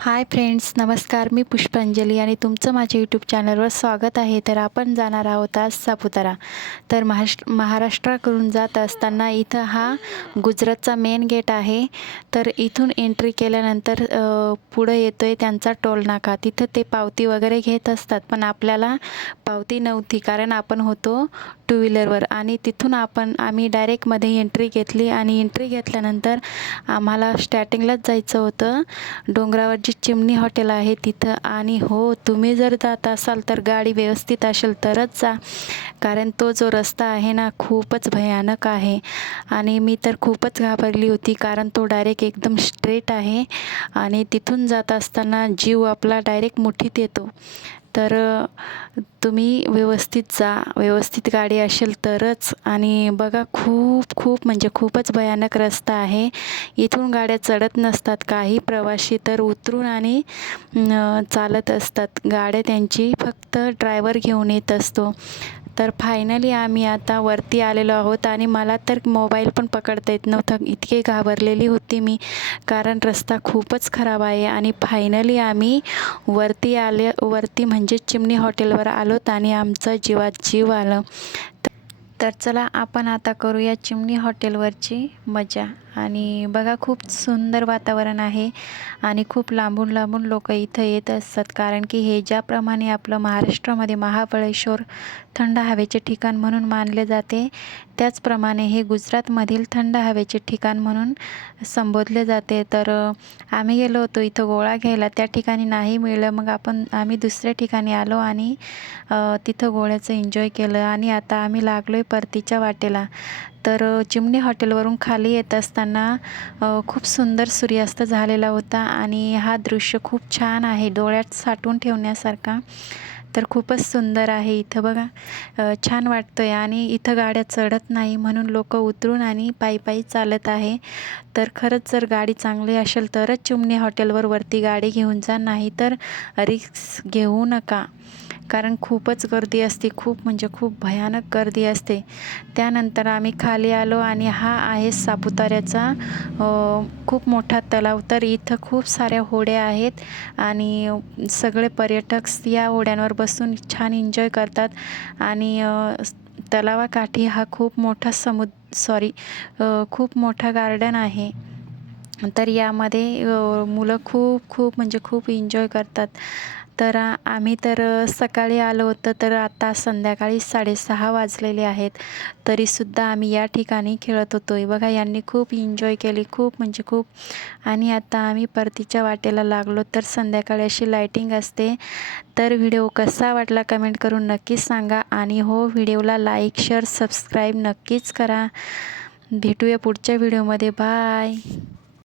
Hi friends नमस्कार मी पुष्पांजली आणि तुमचं माझ्या यूट्यूब चॅनलवर स्वागत आहे. तर आपण जाणार आहोत आज सापुतारा. तर महाराष्ट्र महाराष्ट्राकडून जात असताना इथं हा गुजरातचा मेन गेट आहे. तर इथून एंट्री केल्यानंतर पुढं येतो आहे त्यांचा टोल नाका. तिथं ते पावती वगैरे घेत असतात पण आपल्याला पावती नव्हती कारण आपण होतो टू व्हीलरवर आणि तिथून आपण आम्ही डायरेक्टमध्ये एंट्री घेतली आणि एंट्री घेतल्यानंतर आम्हाला स्टार्टिंगलाच जायचं होतं. डोंगरावर जी चिमणी हॉटेल आहे तिथं. आणि हो तुम्ही जर जात असाल तर गाडी व्यवस्थित असेल तरच जा. कारण तो जो रस्ता आहे ना खूपच भयानक आहे. आणि मी तर खूपच घाबरली होती कारण तो डायरेक्ट एकदम स्ट्रेट आहे. आणि तिथून जात असताना जीव आपला डायरेक्ट मुठीत येतो. तर तुम्ही व्यवस्थित जा. व्यवस्थित गाडी असेल तरच. आणि बघा खूप खूप म्हणजे खूपच भयानक रस्ता आहे. इथून गाड्या चढत नसतात. काही प्रवासी तर उतरून आणि चालत असतात. गाड्या त्यांची फक्त ड्रायव्हर घेऊन येत असतो. तर फायनली आम्ही आता वरती आलेलो आहोत आणि मला तर मोबाईल पण पकडता येत नव्हतं. इतके घाबरलेली होती मी कारण रस्ता खूपच खराब आहे आणि फायनली आम्ही वरती आले वरती म्हणजे चिमणी हॉटेलवर आलोत आणि आमचं जीवात जीव आलं. तर चला आपण आता करूया चिमणी हॉटेलवरची मजा. आणि बघा खूप सुंदर वातावरण आहे आणि खूप लांबून लांबून लोक इथं येत असतात. कारण की हे ज्याप्रमाणे आपलं महाराष्ट्रामध्ये महाबळेश्वर थंड हवेचे ठिकाण म्हणून मानले जाते त्याचप्रमाणे हे गुजरातमधील थंड हवेचे ठिकाण म्हणून संबोधले जाते. तर आम्ही गेलो होतो इथं गोळा घ्यायला. त्या ठिकाणी नाही मिळलं. मग आपण आम्ही दुसऱ्या ठिकाणी आलो आणि तिथं गोळ्याचं एन्जॉय केलं. आणि आता आम्ही लागलो आहे परतीच्या वाटेला. तर चिमणी हॉटेलवरून खाली येत असताना खूप सुंदर सूर्यास्त झालेला होता आणि हा दृश्य खूप छान आहे. डोळ्यात साठवून ठेवण्यासारखा. तर खूपच सुंदर आहे इथं बघा. छान वाटतं आहे आणि इथं गाड्या चढत नाही म्हणून लोक उतरून आणि पायी पायी चालत आहे. तर खरंच जर गाडी चांगली असेल तरच चिमणी हॉटेलवर वरती गाडी घेऊन जा नाही तर रिक्स घेऊ नका. कारण खूपच गर्दी असते खूप म्हणजे खूप भयानक गर्दी असते. त्यानंतर आम्ही खाली आलो आणि हा आहे सापुताऱ्याचा खूप मोठा तलाव. तर इथं खूप साऱ्या होड्या आहेत आणि सगळे पर्यटक या होड्यांवर बसून छान एन्जॉय करतात. आणि तलावाकाठी हा खूप मोठा समुद सॉरी खूप मोठा गार्डन आहे. तर यामध्ये मुलं खूप खूप म्हणजे खूप एन्जॉय करतात. तर आम्ही तर सकाळी आलो होतं तर आता संध्याकाळी साडेसहा वाजलेले आहेत. तरीसुद्धा आम्ही या ठिकाणी खेळत होतो आहे बघा यांनी खूप एन्जॉय केली खूप म्हणजे खूप. आणि आता आम्ही परतीच्या वाटेला लागलो तर संध्याकाळी अशी लाईटिंग असते. तर व्हिडिओ कसा वाटला कमेंट करून नक्कीच सांगा. आणि हो व्हिडिओला लाईक शेअर सबस्क्राईब नक्कीच करा. भेटूया पुढच्या व्हिडिओमध्ये बाय